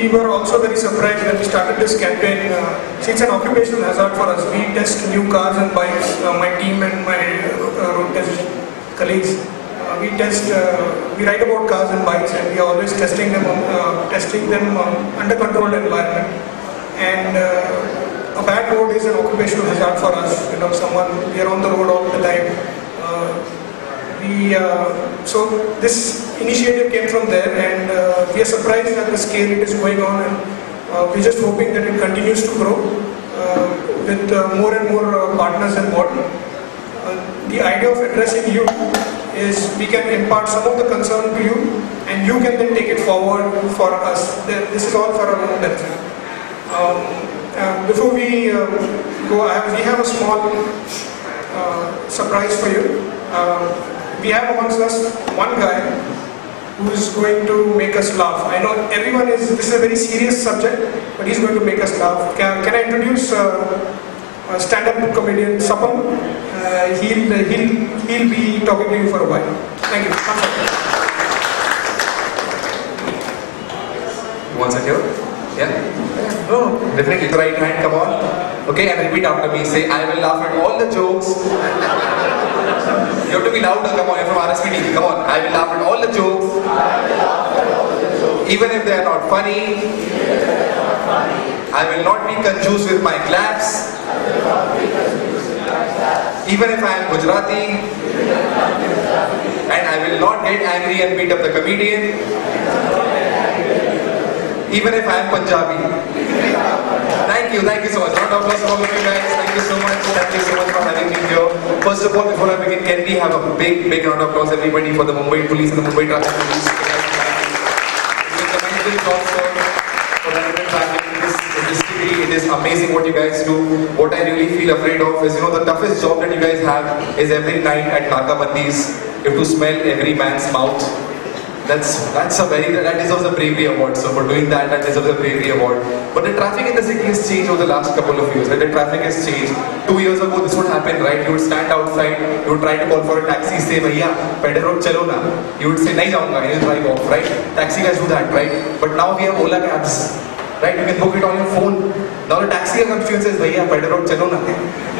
we were also very surprised when we started this campaign. See, it's an occupational hazard for us. We test new cars and bikes. My team and my road test colleagues. We write about cars and bikes, and we are always testing them under controlled environment. And a bad road is an occupational hazard for us. We are on the road all the time. So this initiative came from there, and we are surprised at the scale it is going on, and we're just hoping that it continues to grow with more and more partners involved. The idea of addressing you is we can impart some of the concern to you, and you can then take it forward for us. This is all for our own benefit. Before we go, we have a small surprise for you. We have amongst us one guy who is going to make us laugh. I know this is a very serious subject, but he's going to make us laugh. Can I introduce stand-up comedian Sapam? He'll be talking to you for a while. Thank you. One second. Yeah? No, definitely. The right hand, come on. Okay, and repeat after me. Say, I will laugh at all the jokes. You have to be louder, come on, you're from RSPD. Come on, I will laugh at all the jokes. Even if they are not funny. I will not be confused with my claps. Even if I am Gujarati. And I will not get angry and beat up the comedian. Even if I am Punjabi. Thank you so much. Round of applause for all of you guys. Thank you so much for having me here. First of all, before I begin, can we have a big round of applause, everybody, for the Mumbai Police and the Mumbai Traffic Police? It's a tremendous job, sir, for the traffic in this city. It is amazing what you guys do. What I really feel afraid of is, the toughest job that you guys have is every night at Nakabandis. You have to smell every man's mouth. That deserves a bravery award. So for doing that deserves a bravery award. But the traffic in the city has changed over the last couple of years. Right? The traffic has changed. 2 years ago, this would happen, right? You would stand outside, you would try to call for a taxi, say, "Bhaiya, pedal road chalo na." You would say, "Nahi jaunga," and you drive off, right? Taxi guys do that, right? But now we have Ola cabs, right? You can book it on your phone. Now the taxi comes to you and says, "Bhaiya, pedal road chalo na."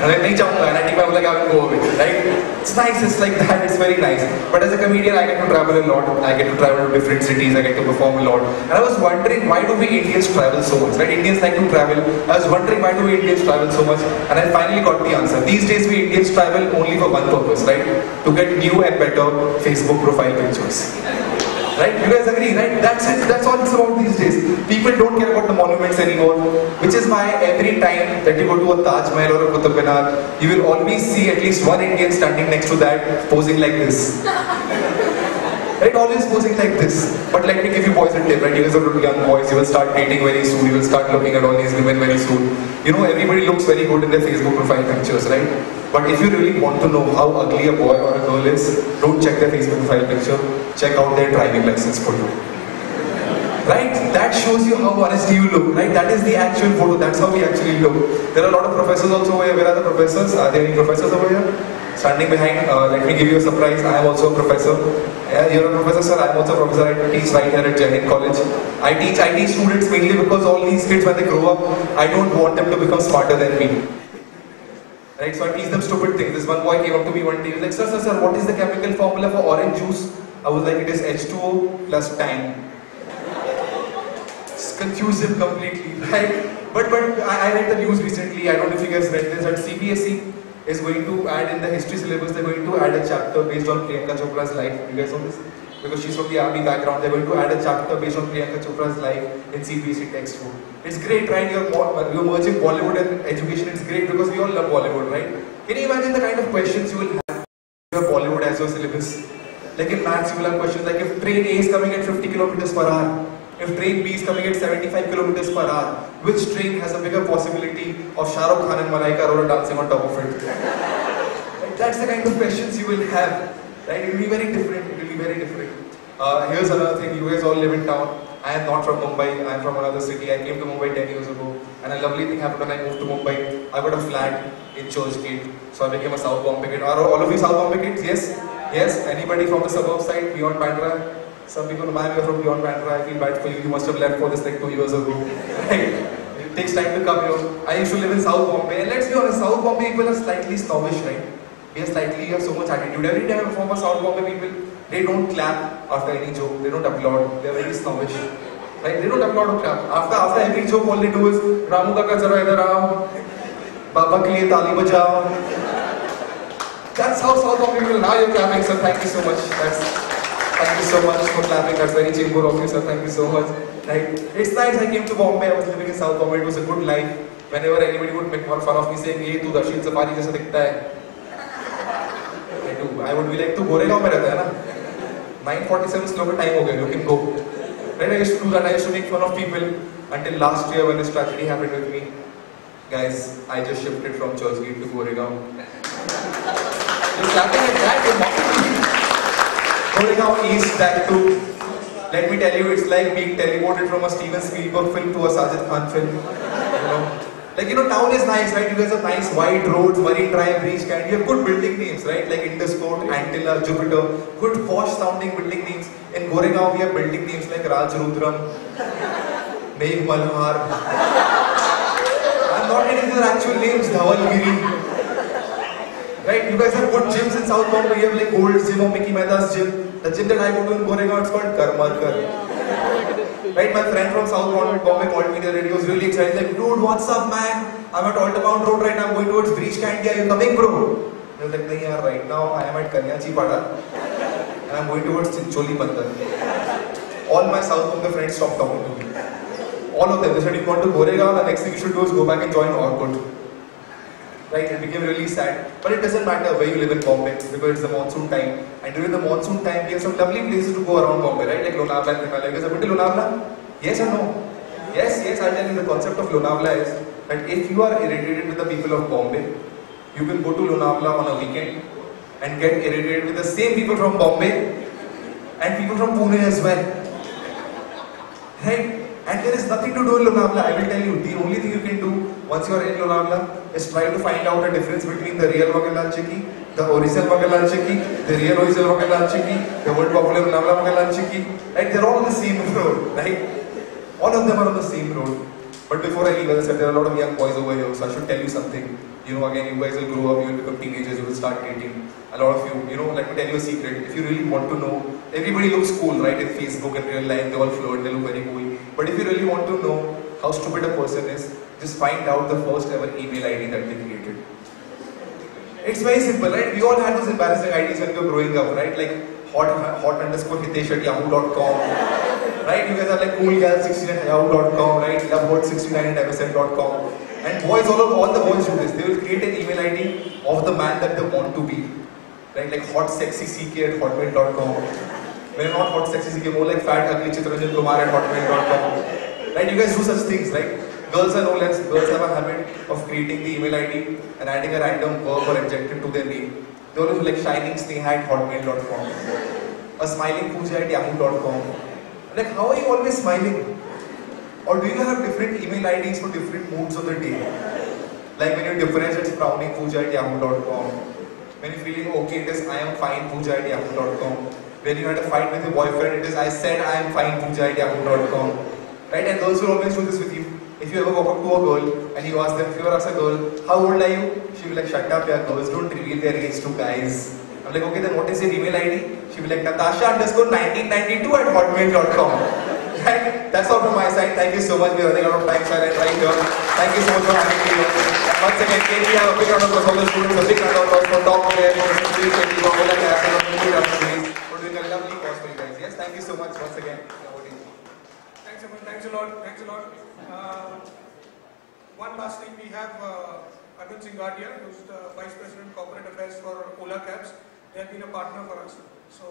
And I nahi jaunga, and I take my Ola cab and go away, right? It's nice, it's like that, it's very nice. But as a comedian, I get to travel a lot. I get to travel to different cities, I get to perform a lot. And I was wondering, why do we Indians travel so much, right? Indians like to travel. I was wondering, why do we Indians travel so much? And I finally got the answer. These days, we Indians travel only for one purpose, right? To get new and better Facebook profile pictures. Right? You guys agree, right? That's it. That's all it's about these days. People don't care about the monuments anymore. Which is why every time that you go to a Taj Mahal or a Qutub Minar, you will always see at least one Indian standing next to that, posing like this. Right? Always posing like this. But let me give you boys a tip, right? You guys are young boys, you will start dating very soon, you will start looking at all these women very soon. Everybody looks very good in their Facebook profile pictures, right? But if you really want to know how ugly a boy or a girl is, don't check their Facebook profile picture, check out their driving license photo. Right? That shows you how honest you look, right? That is the actual photo, that's how we actually look. There are a lot of professors also over here. Where are the professors? Are there any professors over here? Standing behind, let me give you a surprise. I am also a professor. You're a professor, sir. I'm also a professor. I teach right here at Jai Hind College. I teach students mainly because all these kids, when they grow up, I don't want them to become smarter than me. Right? So I teach them stupid things. This one boy came up to me one day. He was like, sir, what is the chemical formula for orange juice? I was like, it is H2O plus tang. Just confused him completely, right? But I read the news recently. I don't know if you guys read this, that CBSE is going to add in the history syllabus, they're going to add a chapter based on Priyanka Chopra's life. You guys know this? Because she's from the army background, they're going to add a chapter based on Priyanka Chopra's life in CBSE textbook. It's great, right? You're merging Bollywood and education. It's great because we all love Bollywood, right? Can you imagine the kind of questions you will have if you have Bollywood as your syllabus? Like in maths, you will have questions like if train A is coming at 50 kilometers per hour, if train B is coming at 75 kilometers per hour, which train has a bigger possibility of Shah Rukh Khan and Malaika Arora dancing on top of it? Right? That's the kind of questions you will have. Right? It will be very different. It will be very different. Here's another thing. You guys all live in town. I am not from Mumbai. I am from another city. I came to Mumbai 10 years ago. And a lovely thing happened when I moved to Mumbai. I got a flat in Churchgate. So I became a South Bombay kid. Are all of you South Bombay kids? Yes? Yes? Anybody from the suburb side beyond Bandra? Some people remind me from beyond Bandra. I feel bad for you. You must have left for this like 2 years ago. It takes time to come here. I used to live in South Bombay, and let's be honest, South Bombay people are slightly snobbish, right? We have so much attitude. Every time I perform for South Bombay people, they don't clap after any joke. They don't applaud. They are very snobbish. Right? They don't applaud or clap. After every joke, all they do is Ramu Kaka zara idhar aao, Baba ke liye taali bajao. That's how South Bombay people. Now you're clapping, sir. Thank you so much. Thank you so much for clapping. That's very chimboor of you, sir. Thank you so much. Right? It's nice. I came to Bombay. I was living in South Bombay. It was a good life. Whenever anybody would make fun of me saying, "Ye tu Darshan Safari jaisa dikhta hai," I would be like, "Tu Goregaon mein rehta hai na? 9:47 slow time ho gaya. You can go." Right? I used to do that. I used to make fun of people until last year when this tragedy happened with me. Guys, I just shifted from Churchgate to Goregaon. You're clapping at that. You're mocking me. Goregaon East, that too. Let me tell you, it's like being teleported from a Steven Spielberg film to a Sajid Khan film. You know? Like, town is nice, right? You guys have nice wide roads, Marine Drive, Breach Candy. You have good building names, right? Like Indusport, Antilla, Jupiter. Good posh sounding building names. In Goregaon, we have building names like Raj Rudram, Megh Malhar. I'm not getting their actual names, Dhavalgiri. Right? You guys have good gyms in South Bombay. You have like Gold's Gym or Mickey Mehta's gym. The gym that I go to in Goregaon, it's called Karmarkar. Right? My friend from South Bombay called me the other day. He was really excited. Like, dude, what's up, man? I'm at Altamount Road right now. I'm going towards Breach Candy. Are you coming, bro? I was like, nahi yaar, right now I am at Kanyachi Pada. And I'm going towards Chincholi Bandar. All my South Bombay friends stopped talking to me. All of them. They said, if you want to Goregaon, the next thing you should do is go back and join Orkut. Right, it became really sad. But it doesn't matter where you live in Bombay because it's the monsoon time. And during the monsoon time, we have some lovely places to go around Bombay, right? Like Lonavala and Vimala. You guys have been to Lonavala? Yes or no? Yes, I'll tell you the concept of Lonavala is that if you are irritated with the people of Bombay, you can go to Lonavala on a weekend and get irritated with the same people from Bombay and people from Pune as well. Right? And there is nothing to do in Lonavala. I will tell you, the only thing you can do once you are in Lonavala is try to find out the difference between the real Magallan Chikki, the original Magallan Chikki, the real original Magallan Chikki, the world popular Lonavala Magallan Chikki. Right? They're all on the same road, right? All of them are on the same road. But before I leave, as I said, there are a lot of young boys over here, so I should tell you something. Again, you guys will grow up, you will become teenagers, you will start dating. A lot of you, let me tell you a secret. If you really want to know, everybody looks cool, right? In Facebook and real life, they all flirt, they look very cool. But if you really want to know how stupid a person is, just find out the first ever email ID that they created. It's very simple, right? We all had those embarrassing IDs when we were growing up, right? Like hot_hitesh@yahoo.com. Right? You guys are like coolgal69@yahoo.com, right? Lovebird69@msn.com. And boys, all the boys do this. They will create an email ID of the man that they want to be. Right? Like hotsexyck@hotmail.com. Well, not hot sexy CK, more like fat ugly Chittaranjan Kumar@hotmail.com. Right? You guys do such things, right? Girls are no less. Girls have a habit of creating the email ID and adding a random verb or adjective to their name. They always do like shining sneha@hotmail.com. A smiling pooja@yahoo.com. Like, how are you always smiling? Or do you have different email IDs for different moods of the day? Like when you're depressed, it's frowning pooja@yahoo.com. When you're feeling okay, it is I am fine pooja@yahoo.com. When you had a fight with your boyfriend, it is I said I am fine pooja@yahoo.com. Right? And girls will always do this with you. If you ever walk up to a girl and you ask them, if you ever ask a girl, how old are you? She will be like, shut up, yeah, girls don't reveal their age to guys. I'm like, okay, then what is your email ID? She will be like, Natasha_1992@hotmail.com. Right? That's all from my side. Thank you so much. We're running out of time, so I'll end right here. Thank you so much for having me here. And once again, can we have a big round of applause for the students, a big round of applause for top players, for the students, for Ola Gas, and for doing a lovely cause for you guys. Yes, thank you so much once again. Thanks, Aman. Thanks a lot. Thanks a lot. One last thing, we have Arvind Singadia, who's the Vice President Corporate Affairs for Ola Cabs. They have been a partner for us. So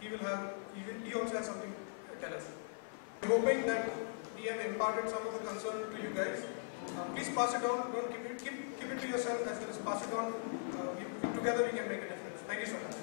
he also has something to tell us. I'm hoping that we have imparted some of the concern to you guys. Please pass it on. Don't keep it to yourself. As well as pass it on. Together we can make a difference. Thank you so much.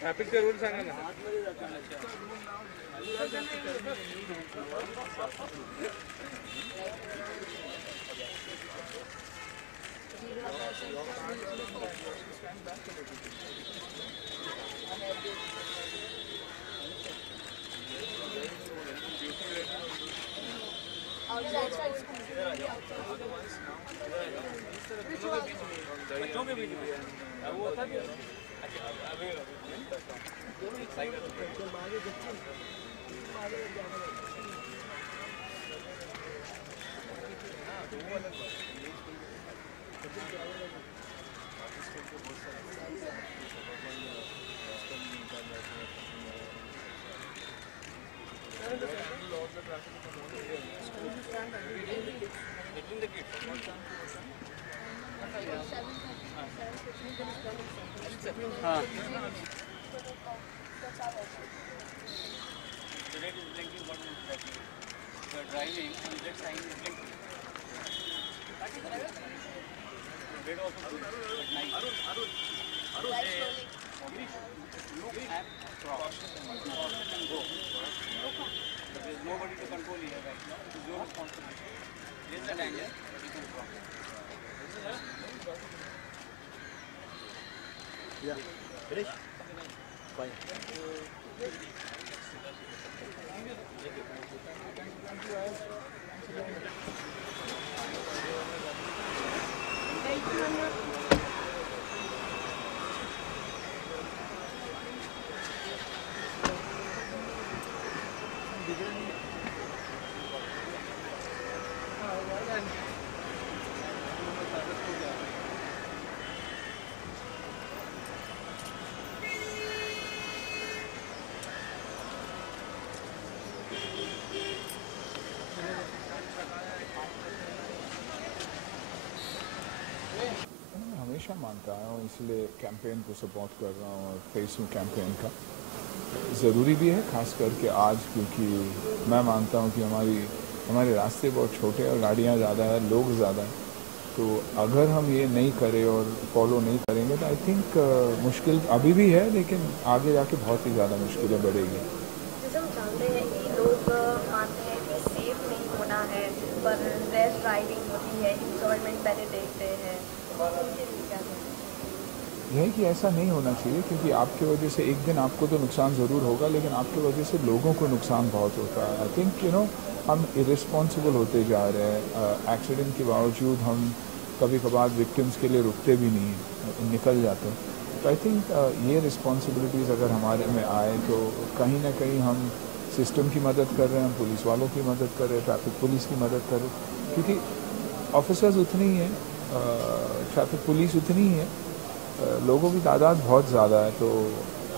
Traffic चे rule सांगा ना. बच्चों के बीच में वो था हाँ. Driving and that sign is blinking. Red also good at night. Look at cross and go. But there is nobody to control here right now. It is your responsibility. There is a danger, but you can cross. Yeah. Finish? Bye. हमेशा मानता हूँ, इसलिए campaign को support कर रहा हूँ और face हूँ कैंपेन का. ज़रूरी भी है खास करके आज, क्योंकि मैं मानता हूँ कि हमारे रास्ते बहुत छोटे हैं और गाड़ियाँ ज़्यादा है, लोग ज़्यादा हैं. तो अगर हम ये नहीं करें और फॉलो नहीं करेंगे तो आई थिंक मुश्किल अभी भी है, लेकिन आगे जाके बहुत ही ज़्यादा मुश्किलें बढ़ेगी. हम जानते हैं कि लोग मानते हैं कि सेफ नहीं होना है, पर रैश ड्राइविंग होती है, इंजॉयमेंट पहले देखते हैं. यह कि ऐसा नहीं होना चाहिए, क्योंकि आपके वजह से एक दिन आपको तो नुकसान ज़रूर होगा, लेकिन आपके वजह से लोगों को नुकसान बहुत होता है. आई थिंक हम इरिस्पॉन्सिबल होते जा रहे हैं. एक्सीडेंट के बावजूद हम कभी कभार विक्टिम्स के लिए रुकते भी नहीं, निकल जाते हैं. तो आई थिंक ये रिस्पॉन्सिबिलिटीज़ अगर हमारे में आए तो कहीं ना कहीं हम सिस्टम की मदद कर रहे हैं, हम पुलिस वालों की मदद कर रहे हैं, ट्रैफिक पुलिस की मदद कर रहे हैं, क्योंकि ऑफिसर्स उतनी ही हैं, ट्रैफिक पुलिस उतनी ही है, लोगों की तादाद बहुत ज़्यादा है. तो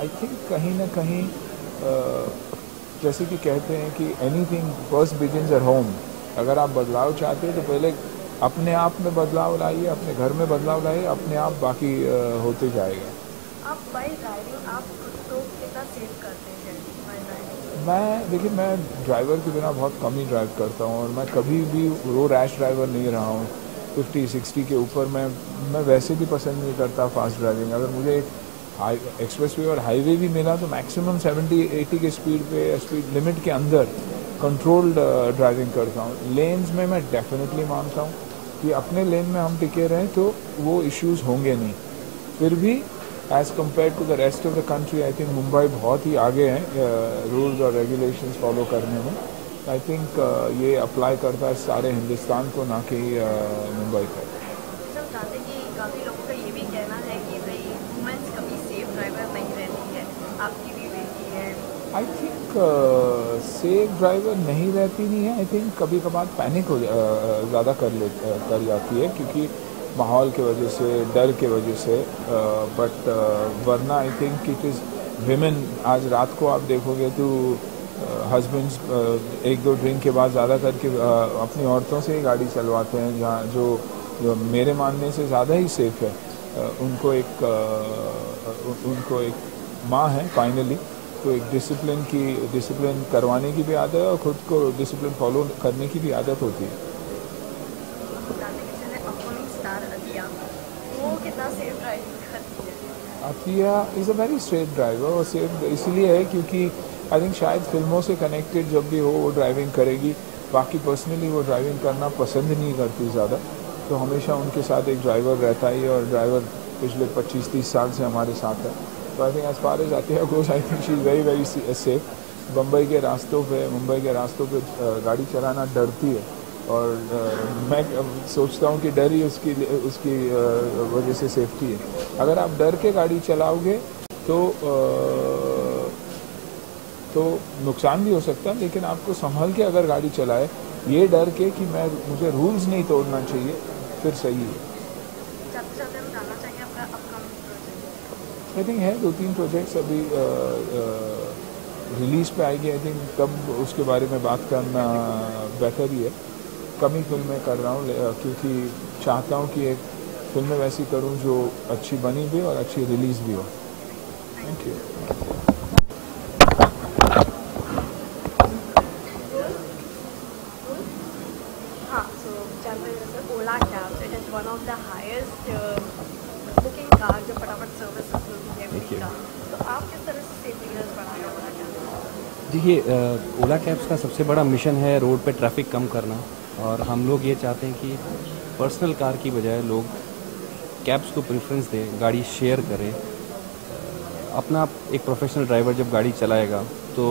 आई थिंक कहीं ना कहीं जैसे कि कहते हैं कि anything first begins at home. अगर आप बदलाव चाहते हैं तो पहले अपने आप में बदलाव लाइए, अपने घर में बदलाव लाइए, अपने आप बाकी होते जाएगा. आप बाइक ड्राइविंग आप खुद को कितना सेव करते हैं? मैं ड्राइवर के बिना बहुत कम ही ड्राइव करता हूँ, और मैं कभी भी रो रैश ड्राइवर नहीं रहा हूँ. 50-60 के ऊपर मैं वैसे भी पसंद नहीं करता फास्ट ड्राइविंग. अगर मुझे एक्सप्रेसवे और हाईवे भी मिला तो मैक्सिमम 70-80 के स्पीड लिमिट के अंदर कंट्रोल्ड ड्राइविंग करता हूँ. लेन्स में मैं डेफिनेटली मानता हूँ कि अपने लेन में हम टिके रहें तो वो इश्यूज़ होंगे नहीं. फिर भी as compare to the rest of the country I think Mumbai बहुत ही आगे हैं रूल्स और रेगुलेशंस फॉलो करने में. आई थिंक ये अप्लाई करता है सारे हिंदुस्तान को, ना कि मुंबई को. हम जानते हैं कि काफ़ी लोगों का ये भी कहना है कि भाई वुमेन्स कभी सेफ ड्राइवर नहीं रहती है, आपकी भी रहती है. आई थिंक सेफ ड्राइवर नहीं रहती नहीं है. आई थिंक कभी कभार पैनिक ज़्यादा कर जाती है, क्योंकि माहौल के वजह से, डर के वजह से. बट वरना I think it is women आज रात को आप देखोगे तो हस्बैंड्स एक दो ड्रिंक के बाद ज़्यादा करके अपनी औरतों से ही गाड़ी चलवाते हैं, जहाँ जो मेरे मानने से ज़्यादा ही सेफ है। उनको एक माँ है फाइनली, तो एक डिसिप्लिन करवाने की भी आदत है और ख़ुद को डिसिप्लिन फॉलो करने की भी आदत होती है। वो कितना सेफ ड्राइविंग करती है? Athiya is a very straight driver, और सेफ इसलिए है क्योंकि आई थिंक शायद फिल्मों से कनेक्टेड जब भी हो वो ड्राइविंग करेगी। बाकी पर्सनली वो ड्राइविंग करना पसंद नहीं करती ज़्यादा, तो हमेशा उनके साथ एक ड्राइवर रहता ही है, और ड्राइवर पिछले 25-30 साल से हमारे साथ है। तो I think as far as Athiya goes, I think she is very very safe. Mumbai के रास्तों पे गाड़ी चलाना डरती है, और मैं सोचता हूँ कि डर ही उसकी वजह से सेफ्टी है। अगर आप डर के गाड़ी चलाओगे तो नुकसान भी हो सकता है, लेकिन आपको संभल के अगर गाड़ी चलाए, ये डर के कि मुझे रूल्स नहीं तोड़ना चाहिए, फिर सही है। आई थिंक है 2-3 प्रोजेक्ट्स अभी रिलीज पे आएगी। आई थिंक तब उसके बारे में बात करना बेहतर ही है। कम ही फिल्में कर रहा हूँ क्योंकि चाहता हूँ कि एक फिल्में वैसी करूँ जो अच्छी बनी भी और अच्छी रिलीज़ भी हो। Thank you. Ola Cabs, it is one of the highest booking car जो फटाफट सर्विस मिलती है। तो आप किस तरह से सेफ्टी गियर्स बढ़ाएंगे ओला कैब्स? देखिए, ओला कैब्स का सबसे बड़ा मिशन है रोड पे ट्रैफिक कम करना, और हम लोग ये चाहते हैं कि पर्सनल कार की बजाय लोग कैब्स को प्रेफरेंस दें, गाड़ी शेयर करें। अपना एक प्रोफेशनल ड्राइवर जब गाड़ी चलाएगा तो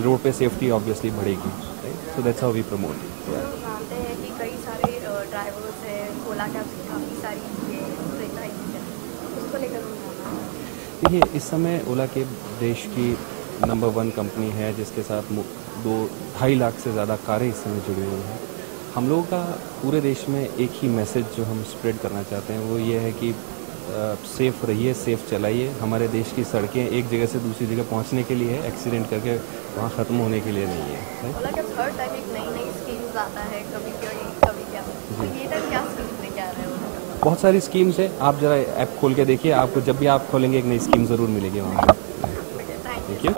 रोड पे सेफ्टी ऑब्वियसली बढ़ेगी, right? So that's how we promote. जानते हैं कि कई सारे ड्राइवर्स हैं, ओला कैब्स की काफ़ी सारी फ्रेंचाइजीज हैं, उसको लेकर देखिए, इस समय ओला कैब देश की नंबर 1 कंपनी है, जिसके साथ 2-2.5 लाख से ज़्यादा कारें इस समय जुड़ी हुई हैं। हम लोगों का पूरे देश में एक ही मैसेज जो हम स्प्रेड करना चाहते हैं वो ये है कि सेफ़ रहिए, सेफ़ चलाइए। हमारे देश की सड़कें एक जगह से दूसरी जगह पहुंचने के लिए है, एक्सीडेंट करके वहां ख़त्म होने के लिए नहीं है। ओला कैब्स हर टाइम एक नई स्कीम्स आता है, कभी क्या, तो ये टाइम क्या स्कीम्स लेके आ रहे हो? बहुत सारी स्कीम्स है, आप ज़रा ऐप खोल के देखिए, आपको जब भी आप खोलेंगे एक नई स्कीम ज़रूर मिलेगी वहाँ पर। Thank thank you.